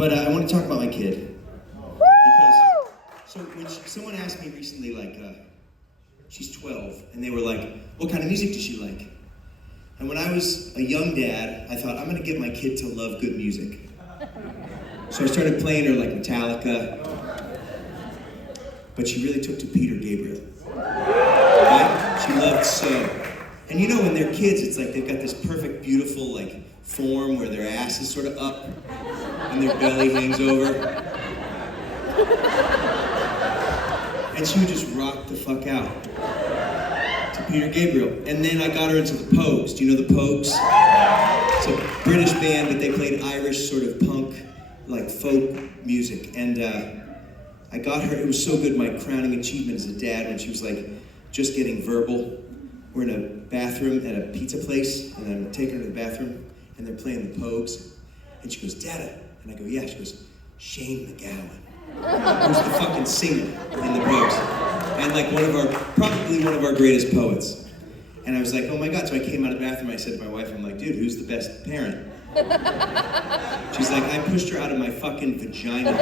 But I want to talk about my kid. Because, so when someone asked me recently, like, she's 12, and they were like, what kind of music does she like? And when I was a young dad, I thought, I'm gonna get my kid to love good music. So I started playing her like Metallica, but she really took to Peter Gabriel. Right? She loved So. And you know, when they're kids, it's like they've got this perfect, beautiful, like, form where their ass is sort of up and their belly hangs over. And she would just rock the fuck out to Peter Gabriel. And then I got her into the Pogues. Do you know the Pogues? It's a British band, but they played Irish sort of punk, like folk music. And I got her, it was so good, my crowning achievement as a dad, when she was like just getting verbal. We're in a bathroom at a pizza place, and I'm taking her to the bathroom, and they're playing the Pogues. And she goes, Dada. And I go, yeah. She goes, Shane McGowan. Who's the fucking singer in the Pogues. And like probably one of our greatest poets. And I was like, oh my God. So I came out of the bathroom, I said to my wife, I'm like, dude, who's the best parent? She's like, I pushed her out of my fucking vagina.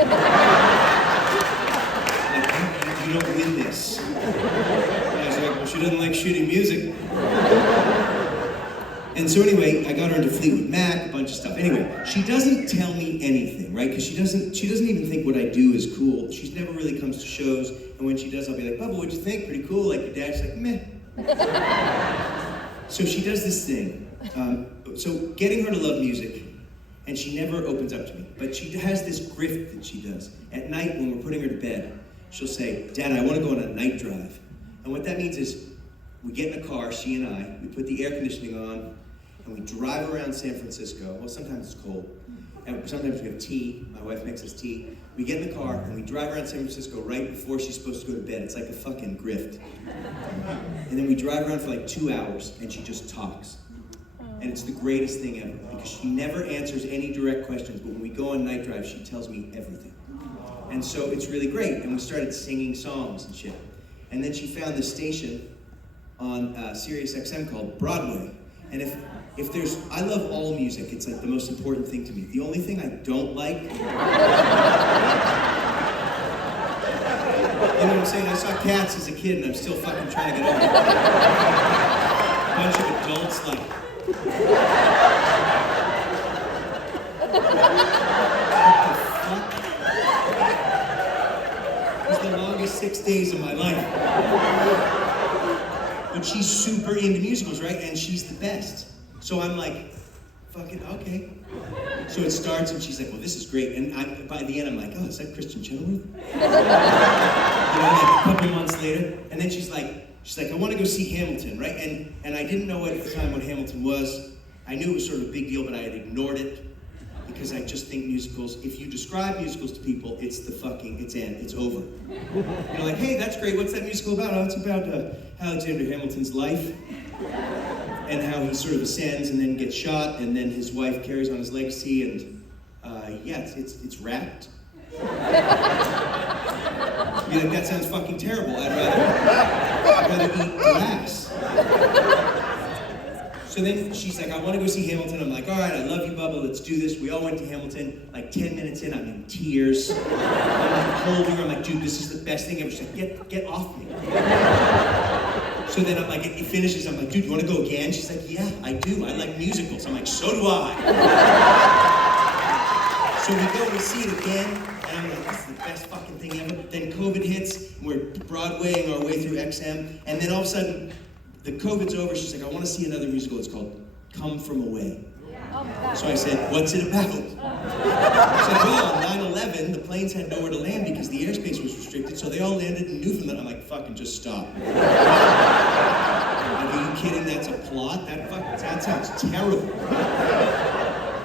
Like, you don't win this. And I was like, well, she doesn't like shooting music. And so anyway, I got her into Fleetwood Mac, a bunch of stuff. Anyway, she doesn't tell me anything, right? Because she doesn't even think what I do is cool. She never really comes to shows, and when she does, I'll be like, Bubba, what'd you think? Pretty cool. Like your dad? She's like, meh. So she does this thing. So getting her to love music, and she never opens up to me, but she has this grift that she does. At night, when we're putting her to bed, she'll say, Dad, I want to go on a night drive. And what that means is, we get in a car, she and I, we put the air conditioning on, and we drive around San Francisco. Well, sometimes it's cold. And sometimes we have tea. My wife makes us tea. We get in the car, and we drive around San Francisco right before she's supposed to go to bed. It's like a fucking grift. And then we drive around for like 2 hours, and she just talks. And it's the greatest thing ever, because she never answers any direct questions, but when we go on night drive, she tells me everything. And so it's really great, and we started singing songs and shit. And then she found this station on Sirius XM called Broadway. And if there's, I love all music, it's like the most important thing to me. The only thing I don't like, you know what I'm saying? I saw Cats as a kid and I'm still fucking trying to get over it. A bunch of adults like, what the fuck? It was the longest 6 days of my life. But she's super into musicals, right? And she's the best. So I'm like, fucking, okay. So it starts and she's like, well, this is great. And by the end, I'm like, oh, is that Christian Chenoweth? You know, like a couple months later. And then she's like, I want to go see Hamilton, right? And I didn't know at the time what Hamilton was. I knew it was sort of a big deal, but I had ignored it. Because I just think musicals, if you describe musicals to people, it's over. You're like, hey, that's great, what's that musical about? Oh, it's about Alexander Hamilton's life, and how he sort of ascends and then gets shot, and then his wife carries on his legacy, and yeah, it's wrapped. You're like, that sounds fucking terrible, I'd rather eat glass. So then she's like, I want to go see Hamilton. I'm like, all right, I love you, Bubba, let's do this. We all went to Hamilton. Like 10 minutes in, I'm in tears. I'm like holding her. I'm like, dude, this is the best thing ever. She's like, get off me. So then I'm like, it finishes. I'm like, dude, you want to go again? She's like, yeah, I do. I like musicals. I'm like, so do I. So we go and we see it again. And I'm like, this is the best fucking thing ever. Then COVID hits. And we're Broadwaying our way through XM. And then all of a sudden, the COVID's over, she's like, I want to see another musical. It's called Come From Away. So I said, what's it about? She said, well, on 9/11, the planes had nowhere to land because the airspace was restricted, so they all landed in Newfoundland. I'm like, fucking just stop. Like, are you kidding? That's a plot? That sounds terrible.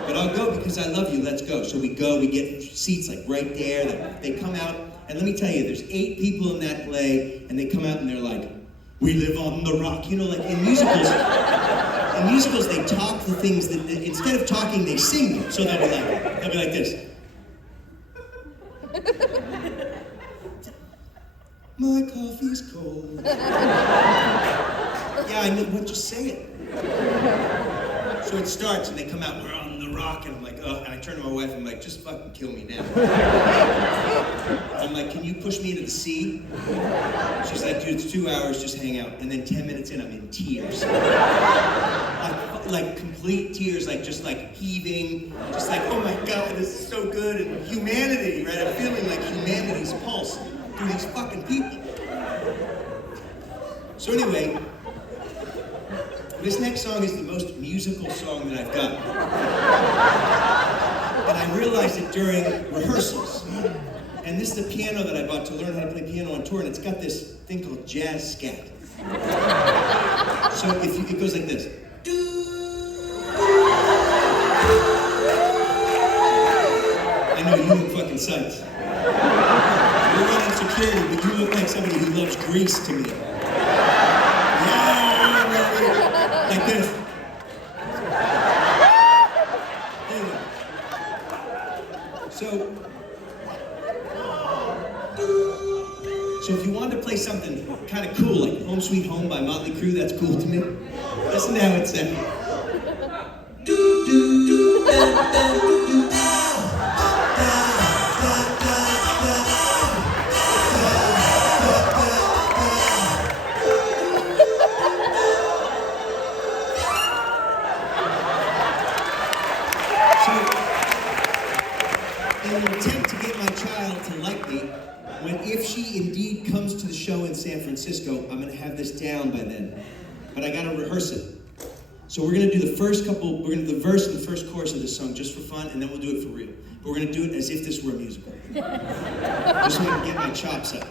But I'll go because I love you, let's go. So we go, we get seats like right there. They come out, and let me tell you, there's 8 people in that play, and they come out and they're like, we live on the rock. You know, like in musicals, they talk the things that instead of talking, they sing them. So they'll be like this. My coffee's cold. Yeah, I know, what, just say it. So it starts and they come out, we're on the rock, and I'm like, ugh, and I turn to my wife, and I'm like, just fucking kill me now. I'm like, can you push me into the sea? She's like, dude, it's 2 hours, just hang out. And then 10 minutes in, I'm in tears. Like complete tears, just heaving, just like, oh my God, this is so good, and humanity, right? I'm feeling like humanity's pulse through these fucking people. So anyway, this next song is the most musical song that I've got. And I realized it during rehearsals. And this is the piano that I bought to learn how to play piano on tour, and it's got this thing called jazz scat. So it goes like this. I know you look fucking psyched. You're running security, but you look like somebody who loves Grease to me. Yeah, baby. Like this. Anyway. So if you wanted to play something kind of cool, like Home Sweet Home by Motley Crue, that's cool to me. Listen to how it sounds. In an attempt to get my child to like me, if she indeed comes to the show in San Francisco, I'm gonna have this down by then. But I gotta rehearse it. So we're gonna do the verse and the first chorus of this song just for fun, and then we'll do it for real. But we're gonna do it as if this were a musical. Just so I can get my chops up.